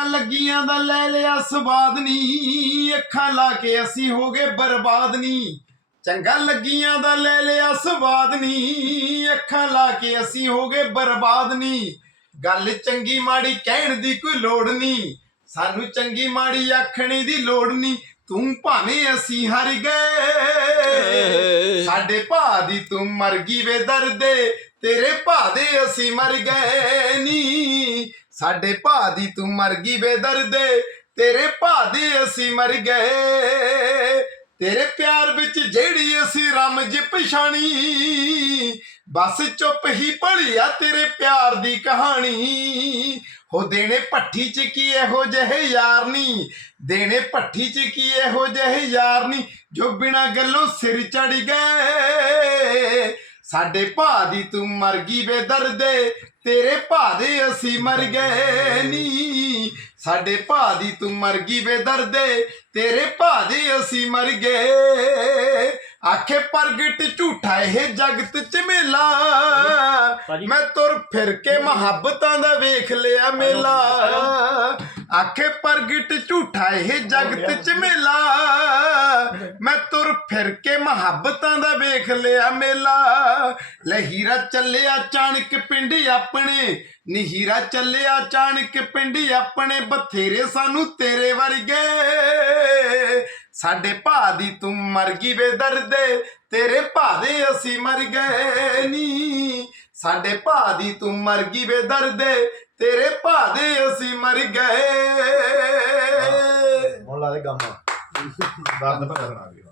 ਚੰਗਾ ਲੱਗੀਆਂ ਦਾ ਲੈ ਲਿਆ, ਸਵਾਦ ਨੀ। ਅੱਖਾਂ ਲਾ ਕੇ ਅਸੀਂ ਹੋ ਗਏ ਬਰਬਾਦ ਨੀ। ਚੰਗਾ ਲੱਗੀਆਂ ਦਾ ਲੈ ਲਿਆ, ਸਵਾਦ ਨੀ। ਅੱਖਾਂ ਲਾ ਕੇ ਅਸੀਂ ਹੋ ਗਏ ਬਰਬਾਦ ਨੀ। ਗੱਲ ਚੰਗੀ ਮਾੜੀ ਕਹਿਣ ਦੀ ਕੋਈ ਲੋੜ ਨਹੀਂ ਸਾਨੂੰ ਚੰਗੀ ਮਾੜੀ ਆਖਣੀ ਦੀ ਲੋੜ ਨਹੀਂ ਤੂੰ ਭਾਵੇਂ ਅਸੀਂ ਹਰ ਗਏ। ਸਾਡੇ ਭਾ ਦੀ ਤੂੰ ਮਰ ਗਈ ਵੇ ਦਰਦੇ। ਤੇਰੇ ਭਾ ਦੇ ਅਸੀਂ ਮਰ ਗਏ ਨੀ। ਸਾਡੇ ਭਾ ਦੀ ਤੂੰ ਮਰ ਗਈ ਵੇ ਦਰਦੇ ਤੇਰੇ ਭਾ ਦੀ ਅਸੀਂ ਮਰ ਗਏ। ਤੇਰੇ ਪਿਆਰ ਵਿੱਚ ਜਿਹੜੀ ਅਸੀਂ ਰਮਜ ਪਛਾਣੀ ਬਸ ਚੁੱਪ ਹੀ ਪੜਿਆ ਤੇਰੇ ਪਿਆਰ ਦੀ ਕਹਾਣੀ। ਹੋ ਦੇਣੇ ਭੱਠੀ ਚ ਕੀ ਇਹੋ ਜਿਹੇ ਯਾਰ ਨਹੀਂ ਦੇਣੇ ਭੱਠੀ ਚ ਕੀ ਇਹੋ ਜਿਹੇ ਯਾਰ ਨਹੀਂ ਜੋ ਬਿਨਾ ਗੱਲੋਂ ਸਿਰ ਚੜ ਗਏ। ਸਾਡੇ ਭਾ ਦੀ ਤੂੰ ਮਰ ਗਈ ਵੇ ਦਰਦੇ ਤੇਰੇ ਭਾ ਦੇ ਅਸੀਂ ਮਰ ਗਏ ਨੀ। ਸਾਡੇ ਭਾ ਦੀ ਤੂੰ ਮਰ ਗਈ ਵੇ ਦਰਦੇ। ਤੇਰੇ ਭਾ ਦੇ ਅਸੀਂ ਮਰ ਗਏ। ਆਖੇ ਪ੍ਰਗਟ ਝੂਠਾ ਇਹ ਜਗਤ ਚ ਮੇਲਾ। ਮੈਂ ਤੁਰ ਫਿਰ ਕੇ ਮੁਹੱਬਤਾਂ ਦਾ ਵੇਖ ਲਿਆ ਮੇਲਾ। ਆਖੇ ਪ੍ਰਗਟ ਝੂਠਾ ਇਹ ਜਗਤ ਚ ਮੇਲਾ। ਤੁਰ ਫਿਰ ਕੇ ਮੁਹੱਬਤਾਂ ਦਾ ਵੇਖ ਲਿਆ ਮੇਲਾ। ਲਹੀਰਾ ਚੱਲਿਆ ਚਾਣਕ ਪਿੰਡ ਆਪਣੇ ਨਿਹੀਰਾ ਚੱਲਿਆ ਚਾਣਕ ਪਿੰਡ ਆਪਣੇ, ਬਥੇਰੇ ਸਾਨੂੰ ਤੇਰੇ ਵਰਗੇ। ਸਾਡੇ ਭਾ ਦੀ ਤੂੰ ਮਰ ਗਈ ਵੇ ਦਰਦੇ, ਤੇਰੇ ਭਾ ਦੇ ਅਸੀਂ ਮਰ ਗਏ ਨੀ। ਸਾਡੇ ਭਾ ਦੀ ਤੂੰ ਮਰ ਗਈ ਵੇ ਦਰਦੇ, ਤੇਰੇ ਭਾ ਦੇ ਅਸੀਂ ਮਰ ਗਏ। ਹੁਣ ਲਾ ਦੇ ਗਾਮਾ। Guarda per arriva.